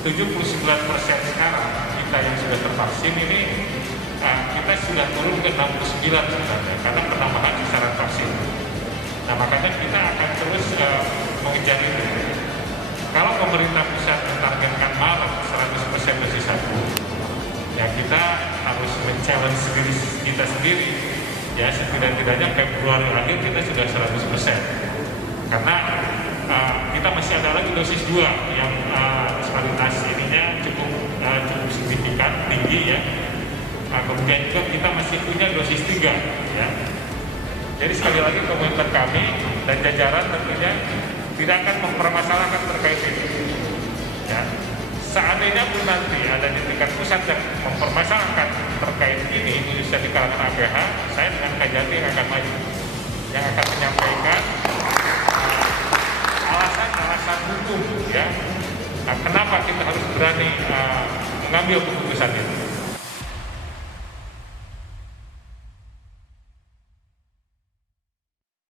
79% sekarang kita yang sudah tervaksin ini kita sudah turun ke 69 sebenarnya karena penambahan sasaran vaksin. Nah makanya kita akan terus mengejar itu. Kalau pemerintah pusat mentargetkan Maret 100% dosis 1, ya kita harus men-challenge diri kita sendiri. Ya setidak-tidaknya Februari akhir kita sudah 100%. Karena kita masih ada lagi dosis 2 yang disparitas ininya cukup signifikan, tinggi ya. Kemudian juga kita masih punya dosis 3 ya. Jadi sekali lagi komitmen kami dan jajaran tentunya tidak akan mempermasalahkan terkait ini. Ya. Seandainya pun nanti ada di tingkat pusat yang mempermasalahkan terkait ini, khususnya di kalangan APH, saya dengan Kajati yang akan maju, yang akan menyampaikan alasan-alasan hukum, ya. Nah, kenapa kita harus berani mengambil keputusan itu?